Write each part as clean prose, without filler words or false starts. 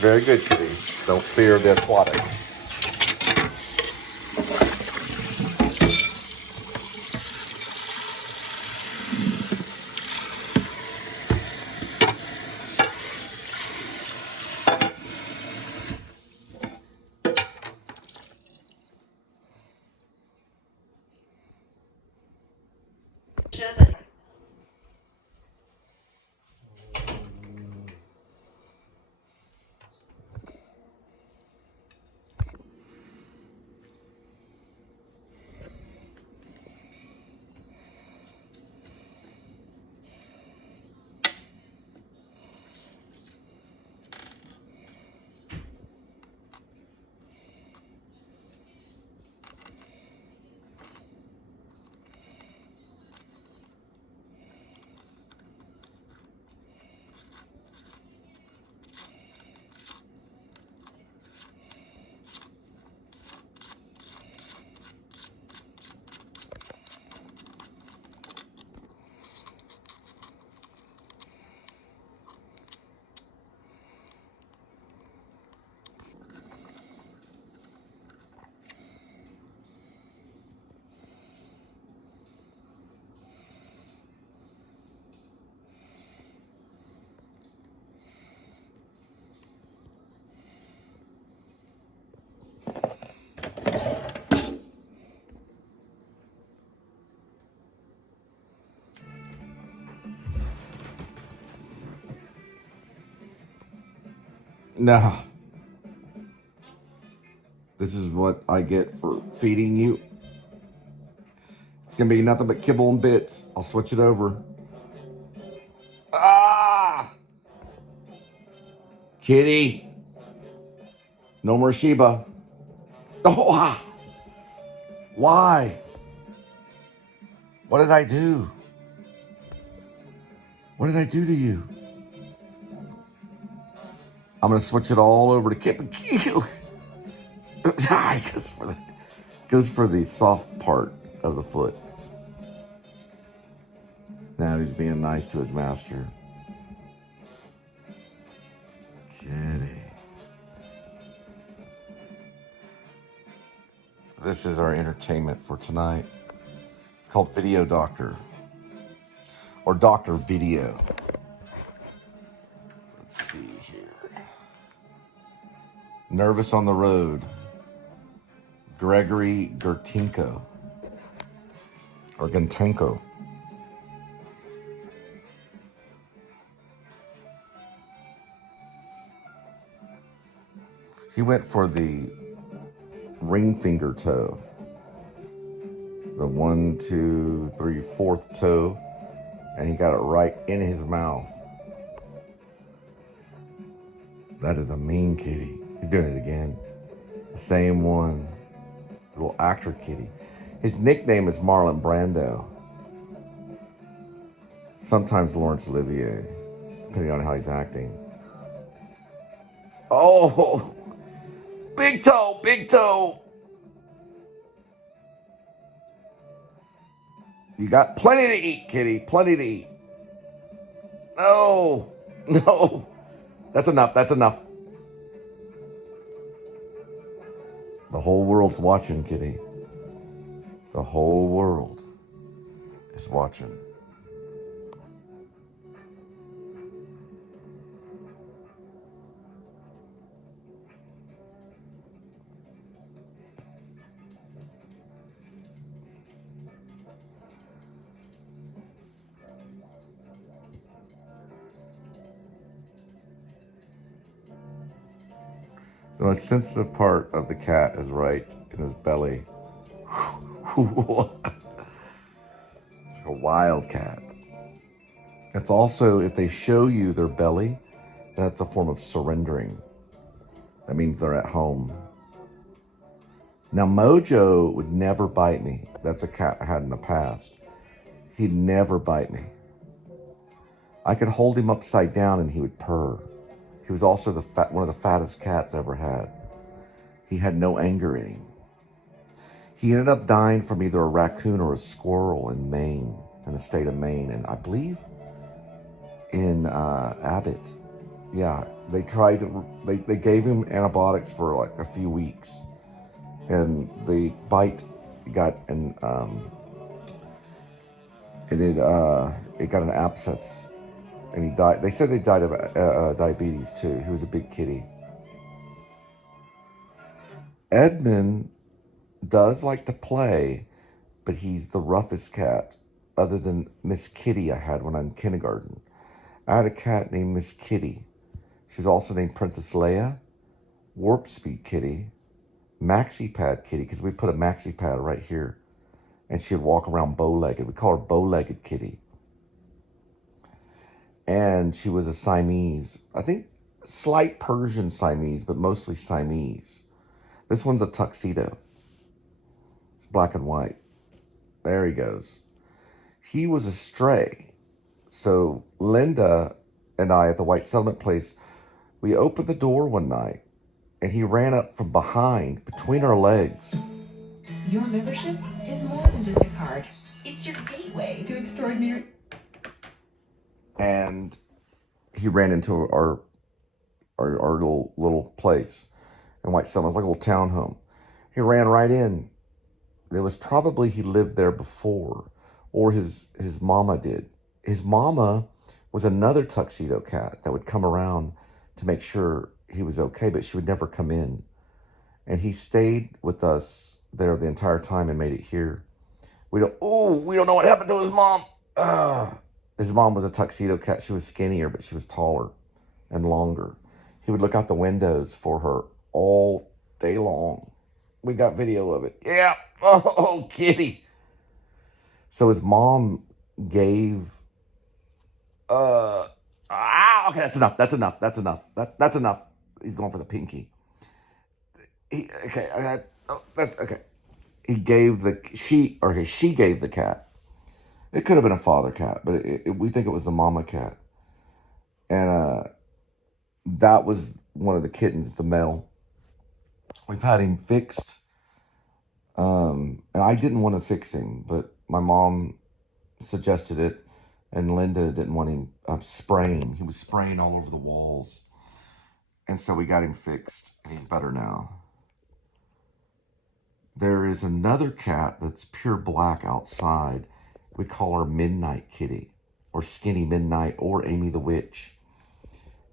Very good, kitty. Don't fear the aquatic. No. This is what I get for feeding you. It's going to be nothing but kibble and bits. I'll switch it over. Ah! Kitty. No more Sheba. Oh, ah. Why? What did I do? What did I do to you? I'm going to switch it all over to Kip and Q. Goes for the soft part of the foot. Now he's being nice to his master. Kitty. This is our entertainment for tonight. It's called Video Doctor. Or Doctor Video. Let's see here. Nervous on the Road. Gregory Gertenko. Or Gentenko. He went for the ring finger toe. The 1, 2, 3, 4th toe. And he got it right in his mouth. That is a mean kitty. He's doing it again. The same one. Little actor kitty. His nickname is Marlon Brando. Sometimes Laurence Olivier, depending on how he's acting. Oh! Big toe! Big toe! You got plenty to eat, kitty. Plenty to eat. No! No! That's enough. That's enough. The whole world's watching, kitty. The whole world is watching. The most sensitive part of the cat is right in his belly. It's like a wild cat. It's also, if they show you their belly, that's a form of surrendering. That means they're at home. Now, Mojo would never bite me. That's a cat I had in the past. He'd never bite me. I could hold him upside down and he would purr. He was also one of the fattest cats I ever had. He had no anger in him. He ended up dying from either a raccoon or a squirrel in Maine, in the state of Maine, and I believe in Abbott. Yeah, they tried to, they gave him antibiotics for like a few weeks, and the bite got it got an abscess, and he died. They said they died of diabetes too. He was a big kitty. Edmund does like to play, but he's the roughest cat, other than Miss Kitty I had when I'm in kindergarten. I had a cat named Miss Kitty. She was also named Princess Leia, Warp Speed Kitty, Maxi Pad Kitty, because we put a Maxi Pad right here, and she'd walk around bow-legged. We call her Bow-Legged Kitty. And she was a Siamese. I think slight Persian Siamese, but mostly Siamese. This one's a tuxedo. It's black and white. There he goes. He was a stray. So Linda and I at the White Settlement Place, we opened the door one night, and he ran up from behind, between our legs. Your membership is more than just a card. It's your gateway to extraordinary. And he ran into our little place in White Settlement. It was like a little townhome. He ran right in. It was probably he lived there before, or his mama did. His mama was another tuxedo cat that would come around to make sure he was okay, but she would never come in. And he stayed with us there the entire time and made it here. We don't know what happened to his mom. His mom was a tuxedo cat. She was skinnier, but she was taller and longer. He would look out the windows for her all day long. We got video of it. Yeah. Oh, kitty. So his mom gave, okay, that's enough. That's enough. He's going for the pinky. Okay. He gave she gave the cat. It could have been a father cat, but we think it was the mama cat. And that was one of the kittens, the male. We've had him fixed. And I didn't want to fix him, but my mom suggested it, and Linda didn't want him spraying. He was spraying all over the walls. And so we got him fixed, and he's better now. There is another cat that's pure black outside. We call her Midnight Kitty, or Skinny Midnight, or Amy the Witch.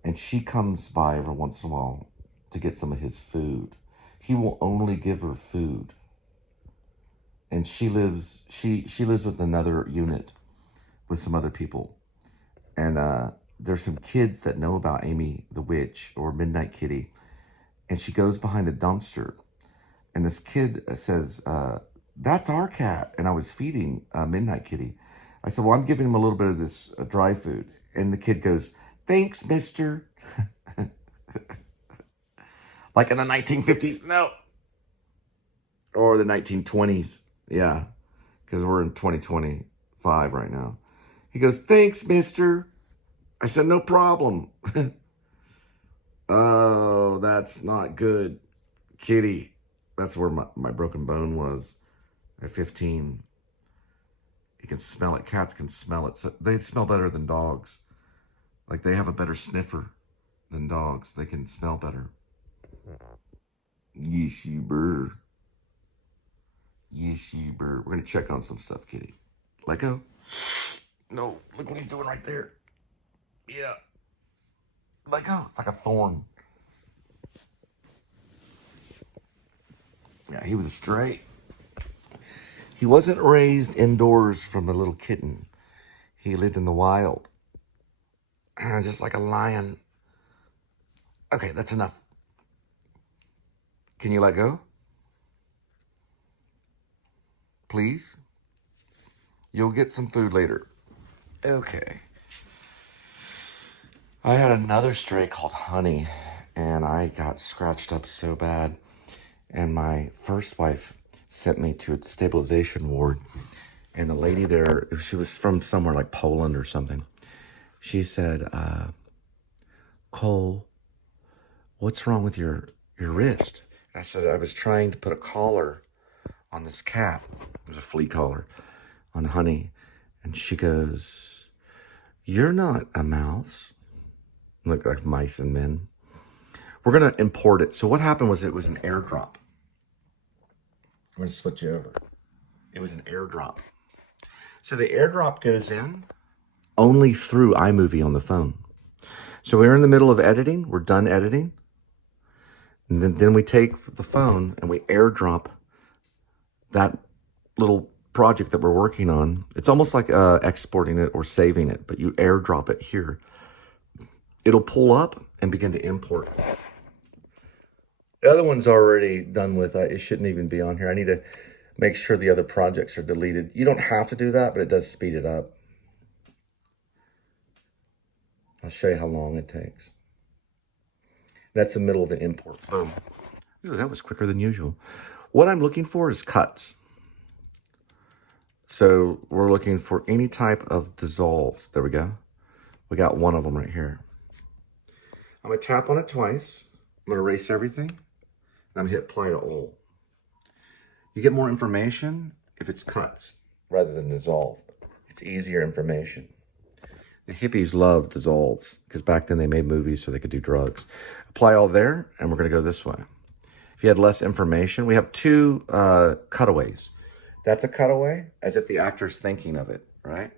And she comes by every once in a while to get some of his food. He will only give her food. And she lives with another unit with some other people. And there's some kids that know about Amy the Witch, or Midnight Kitty. And she goes behind the dumpster. And this kid says, that's our cat. And I was feeding Midnight Kitty. I said, well, I'm giving him a little bit of this dry food. And the kid goes, thanks, mister. Like in the 1950s? No. Or the 1920s. Yeah. Because we're in 2025 right now. He goes, thanks, mister. I said, no problem. Oh, that's not good. Kitty. That's where my broken bone was at 15. You can smell it. Cats can smell it. So they smell better than dogs. Like they have a better sniffer than dogs. They can smell better. Yes, you bird. Yes, you bird. We're going to check on some stuff, kitty. Let go. No, look what he's doing right there. Yeah. Let go. It's like a thorn. Yeah, he was a stray. He wasn't raised indoors from a little kitten. He lived in the wild. Just like a lion. Okay, that's enough. Can you let go? Please? You'll get some food later. Okay. I had another stray called Honey, and I got scratched up so bad. And my first wife sent me to a stabilization ward. And the lady there, she was from somewhere like Poland or something. She said, Cole, what's wrong with your wrist? And I said, I was trying to put a collar on this cat. It was a flea collar on Honey. And she goes, you're not a mouse. Look like mice and men. We're gonna import it. So what happened was it was an airdrop. I'm gonna switch you over. It was an airdrop. So the airdrop goes in only through iMovie on the phone. So we're in the middle of editing. We're done editing. And then we take the phone and we airdrop that little project that we're working on. It's almost like exporting it or saving it, but you airdrop it here. It'll pull up and begin to import. The other one's already done with. It shouldn't even be on here. I need to make sure the other projects are deleted. You don't have to do that, but it does speed it up. I'll show you how long it takes. That's the middle of the import. Boom. Ooh, that was quicker than usual. What I'm looking for is cuts. So we're looking for any type of dissolves. There we go. We got one of them right here. I'm going to tap on it twice. I'm going to erase everything. And I'm going to hit apply to all. You get more information if it's cuts rather than dissolve. It's easier information. The hippies loved dissolves because back then they made movies so they could do drugs. Apply all there, and we're going to go this way. If you had less information, we have two cutaways. That's a cutaway as if the actor's thinking of it, right?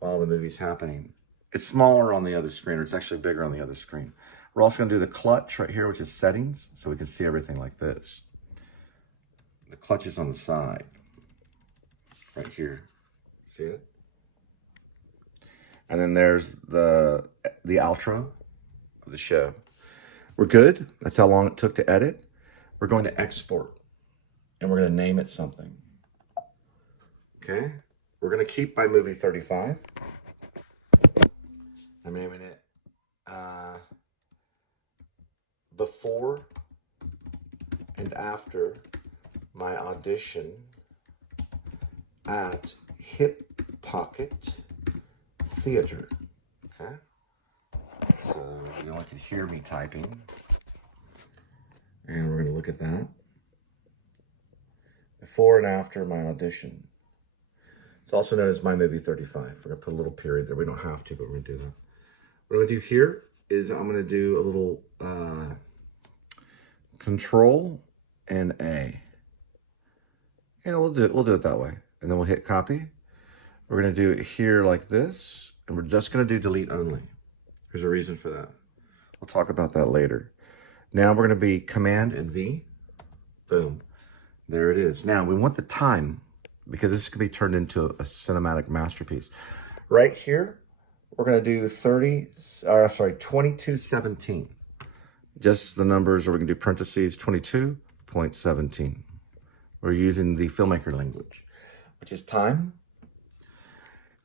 While the movie's happening. It's smaller on the other screen, or it's actually bigger on the other screen. We're also going to do the clutch right here, which is settings, so we can see everything like this. The clutch is on the side, right here. See it? And then there's the outro of the show. We're good. That's how long it took to edit. We're going to export, and we're going to name it something. Okay? We're going to keep by movie 35. I'm naming it Before and After My Audition at Hip Pocket Theater. Okay? So you only can hear me typing. And we're going to look at that. Before and after my audition. It's also known as My Movie 35. We're going to put a little period there. We don't have to, but we're going to do that. What I'm going to do here is I'm going to do a little Control and A. Yeah, we'll do it that way. And then we'll hit copy. We're going to do it here like this. And we're just going to do delete only. There's a reason for that. We'll talk about that later. Now we're going to be Command and V. Boom. There it is. Now we want the time because this could be turned into a cinematic masterpiece. Right here, we're going to do 22:17. Just the numbers, or we can do parentheses 22.17. We're using the filmmaker language, which is time.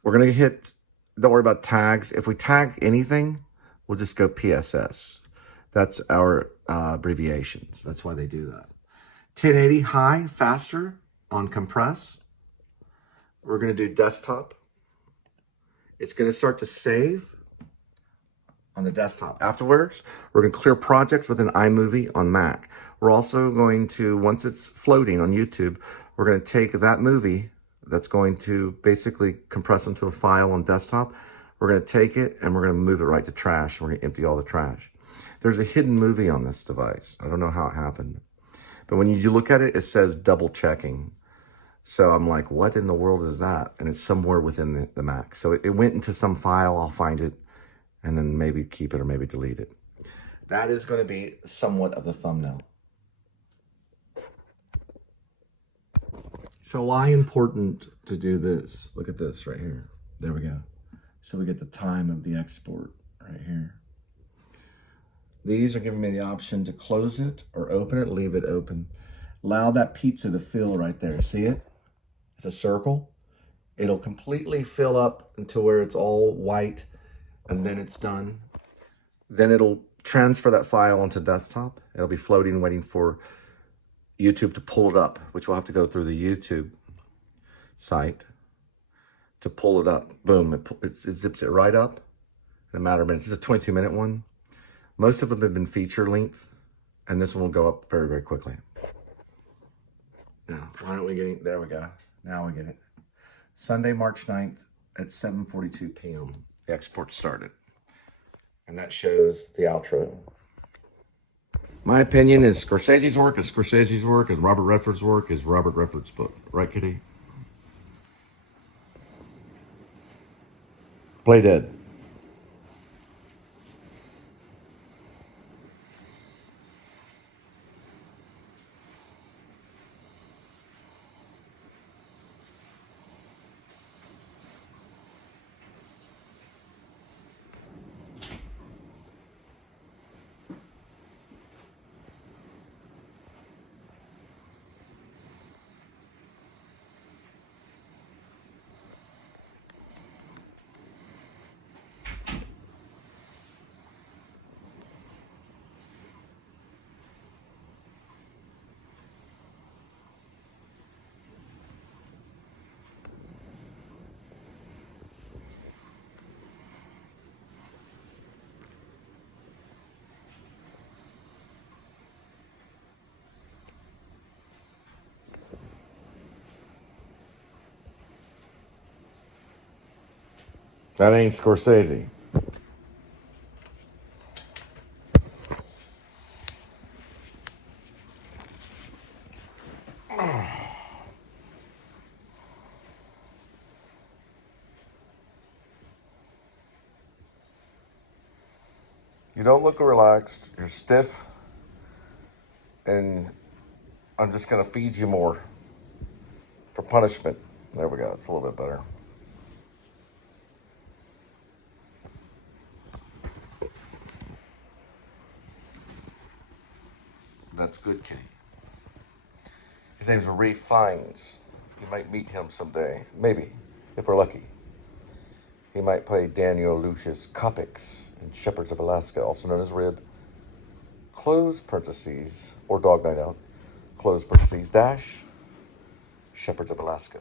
We're going to hit, don't worry about tags. If we tag anything, we'll just go PSS. That's our abbreviations. That's why they do that. 1080 high, faster on compress. We're going to do desktop. It's going to start to save on the desktop. Afterwards, we're going to clear projects within iMovie on Mac. We're also going to, once it's floating on YouTube, we're going to take that movie that's going to basically compress into a file on desktop. We're going to take it and we're going to move it right to trash. We're going to empty all the trash. There's a hidden movie on this device. I don't know how it happened. But when you look at it, it says double checking. So I'm like, what in the world is that? And it's somewhere within the Mac. So it went into some file. I'll find it and then maybe keep it or maybe delete it. That is going to be somewhat of the thumbnail. So why important to do this? Look at this right here. There we go. So we get the time of the export right here. These are giving me the option to close it or open it, leave it open. Allow that pizza to fill right there. See it? It's a circle. It'll completely fill up until where it's all white, and then it's done. Then it'll transfer that file onto desktop. It'll be floating, waiting for YouTube to pull it up, which we'll have to go through the YouTube site to pull it up. Boom, it zips it right up in a matter of minutes. This is a 22-minute one. Most of them have been feature length, and this one will go up very, very quickly. Now, why don't we get it? There we go. Now we get it. Sunday, March 9th at 7:42 p.m. The export started. And that shows the outro. My opinion is Scorsese's work is Scorsese's work, and Robert Redford's work is Robert Redford's book. Right, Kitty? Play dead. That ain't Scorsese. You don't look relaxed. You're stiff. And I'm just going to feed you more for punishment. There we go. It's a little bit better. That's good, Kitty. His name's Ralph Fiennes. You might meet him someday. Maybe, if we're lucky. He might play Daniel Lucius Coppix in Shepherds of Alaska, also known as Rib. Close parentheses, or Dog Night Out. Close parentheses, dash. Shepherds of Alaska.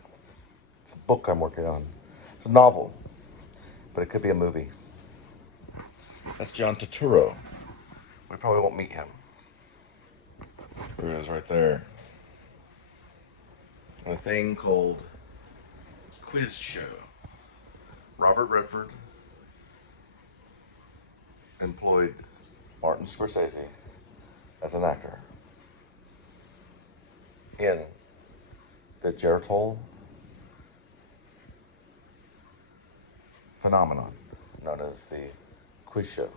It's a book I'm working on. It's a novel, but it could be a movie. That's John Turturro. We probably won't meet him. There he is right there. A thing called Quiz Show. Robert Redford employed Martin Scorsese as an actor in the Geritol phenomenon known as the Quiz Show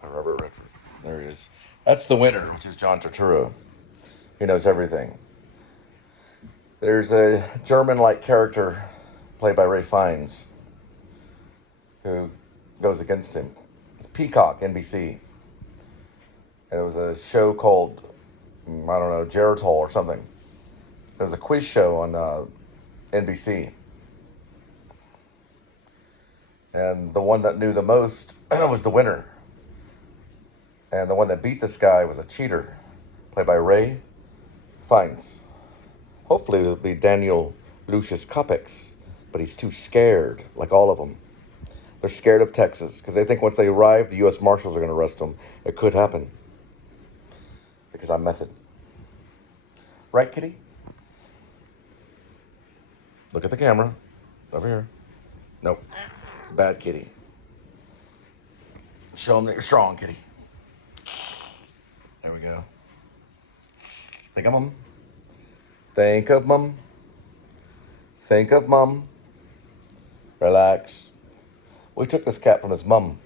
by Robert Redford. There he is. That's the winner, which is John Turturro. He knows everything. There's a German-like character played by Ralph Fiennes who goes against him. It's Peacock, NBC. And it was a show called, I don't know, Geritol or something. It was a quiz show on NBC. And the one that knew the most was the winner. And the one that beat this guy was a cheater, played by Ralph Fiennes. Hopefully it'll be Daniel Lucius Coppix, but he's too scared, like all of them. They're scared of Texas, because they think once they arrive, the U.S. Marshals are going to arrest them. It could happen, because I'm method. Right, Kitty? Look at the camera. Over here. Nope. It's a bad kitty. Show them that you're strong, Kitty. There we go. Think of Mum. Think of Mum. Think of Mum. Relax. We took this cat from his mum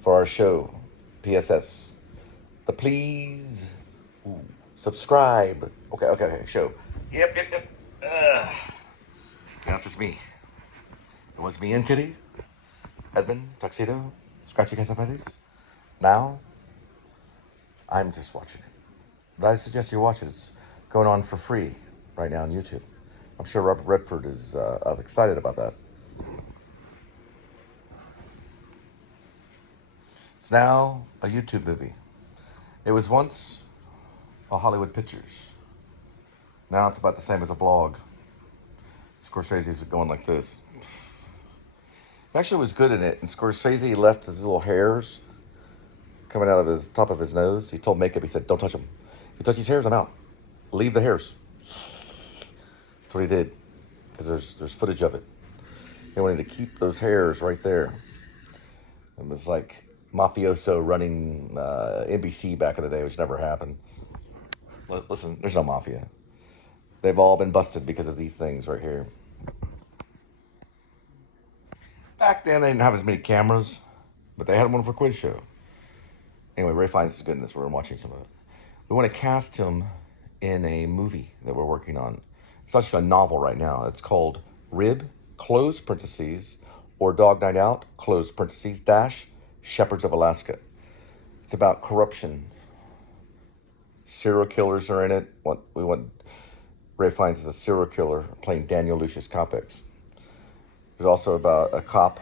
for our show, PSS. The please subscribe. Okay, show. Yep. Now it's just me. It was me and Kitty, Edmund, Tuxedo, Scratchy Casavetes. Now, I'm just watching it. But I suggest you watch it. It's going on for free right now on YouTube. I'm sure Robert Redford is excited about that. It's now a YouTube movie. It was once a Hollywood Pictures. Now it's about the same as a vlog. Scorsese's going like this. He actually was good in it, and Scorsese left his little hairs coming out of his top of his nose. He told makeup, he said, don't touch them. If you touch these hairs, I'm out. Leave the hairs. That's what he did, because there's footage of it. He wanted to keep those hairs right there. It was like mafioso running NBC back in the day, which never happened. Listen, there's no mafia. They've all been busted because of these things right here. Back then, they didn't have as many cameras, but they had one for quiz show. Anyway, Ray Fiennes is good in this. We're watching some of it. We want to cast him in a movie that we're working on. It's actually a novel right now. It's called Rib, close parentheses, or Dog Night Out, close parentheses, dash, Shepherds of Alaska. It's about corruption. Serial killers are in it. We want Ray Fiennes as a serial killer playing Daniel Lucius Copex. There's also about a cop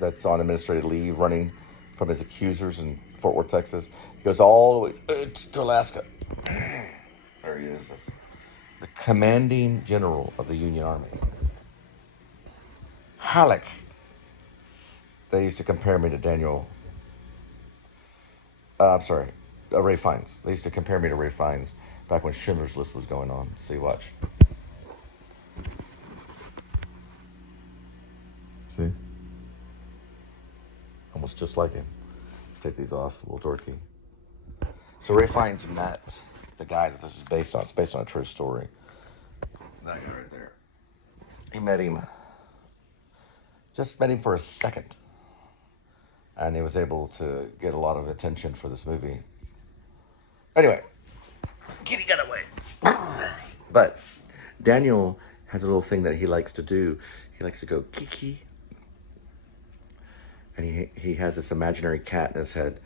that's on administrative leave running from his accusers in Fort Worth, Texas. He goes all the way to Alaska. There he is. The commanding general of the Union Army. Halleck. They used to compare me to Ray Fiennes. They used to compare me to Ray Fiennes back when Schindler's List was going on. See, watch. See? Almost just like him. Take these off, a little dorky. So Ray Fiennes met the guy that this is based on. It's based on a true story. That guy right there. He met him. Just met him for a second. And he was able to get a lot of attention for this movie. Anyway. Kitty got away. But Daniel has a little thing that he likes to do. He likes to go kiki. And he has this imaginary cat in his head.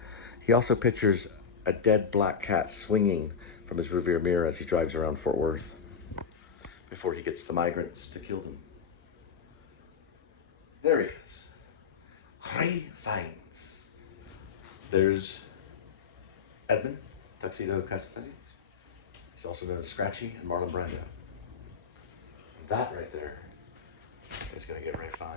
He also pictures a dead black cat swinging from his rearview mirror as he drives around Fort Worth before he gets the migrants to kill them. There he is. Ray Fiennes. There's Edmund, Tuxedo Castafides. He's also known as Scratchy and Marlon Brando. And that right there is going to get Ray Fiennes.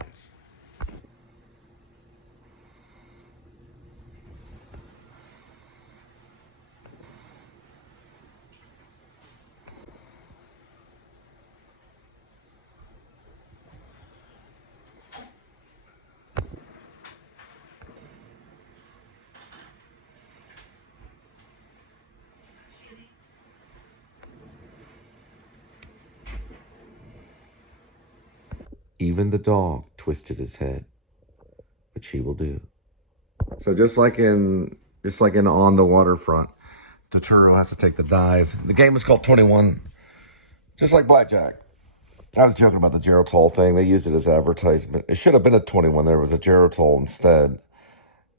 Even the dog twisted his head, which he will do. So just like in On the Waterfront, Turturro has to take the dive. The game is called 21, just like Blackjack. I was joking about the Geritol thing. They used it as advertisement. It should have been a 21. There was a Geritol instead.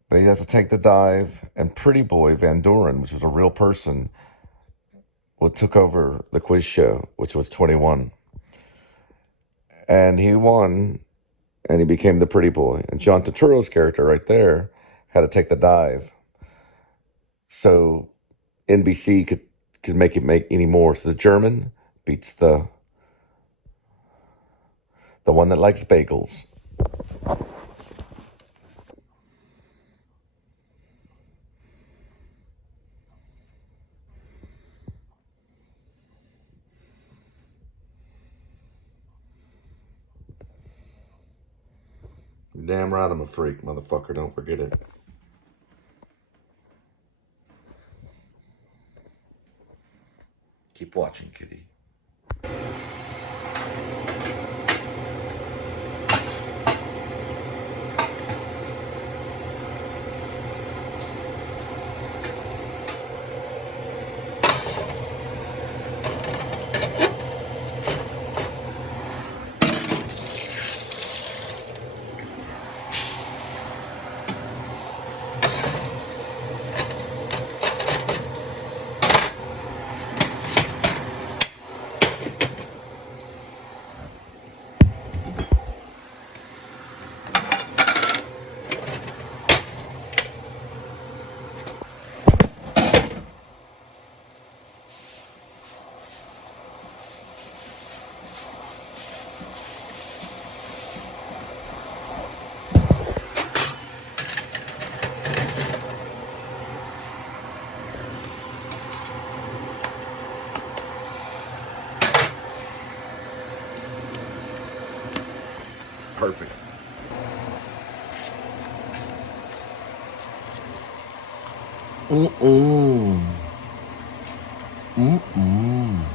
But he has to take the dive, and Pretty Boy Van Doren, which was a real person, took over the quiz show, which was 21. And he won, and he became the pretty boy. And John Turturro's character right there had to take the dive. So NBC could make it make any more. So the German beats the one that likes bagels. Damn right I'm a freak, motherfucker. Don't forget it. Keep watching, kitty. Perfect. Mm-mm. Mm-mm.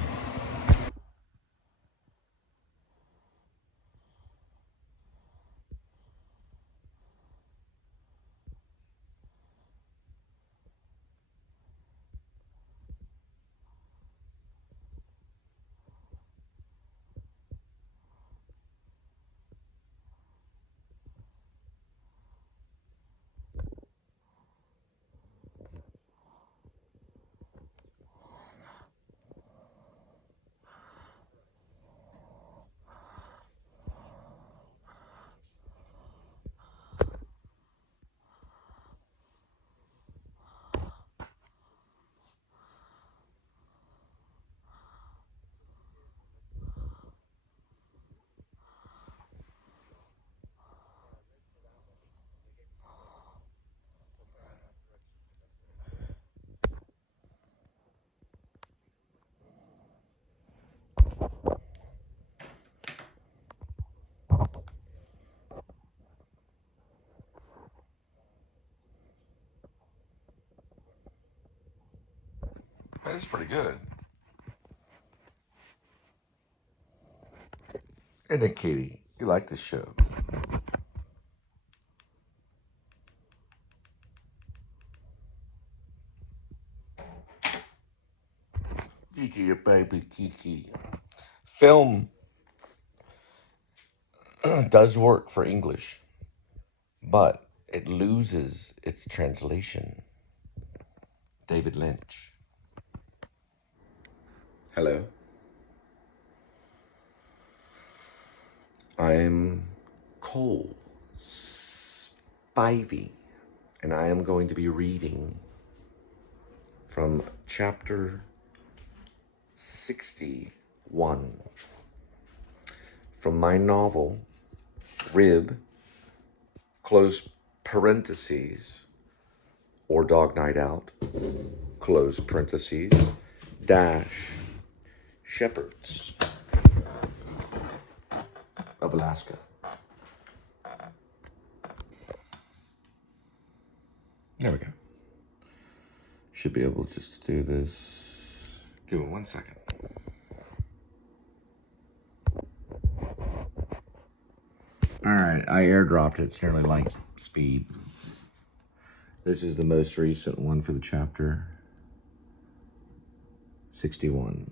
That's pretty good. Isn't it, Katie? You like this show? Kiki, your baby Kiki. Film does work for English, but it loses its translation. David Lynch. Hello. I'm Cole Spivey, and I am going to be reading from chapter 61 from my novel, Rib, close parentheses, or Dog Night Out, close parentheses, dash, Shepherds of Alaska. There we go. Should be able just to do this. Give it 1 second. All right, I airdropped it. It's nearly light speed. This is the most recent one for the chapter 61.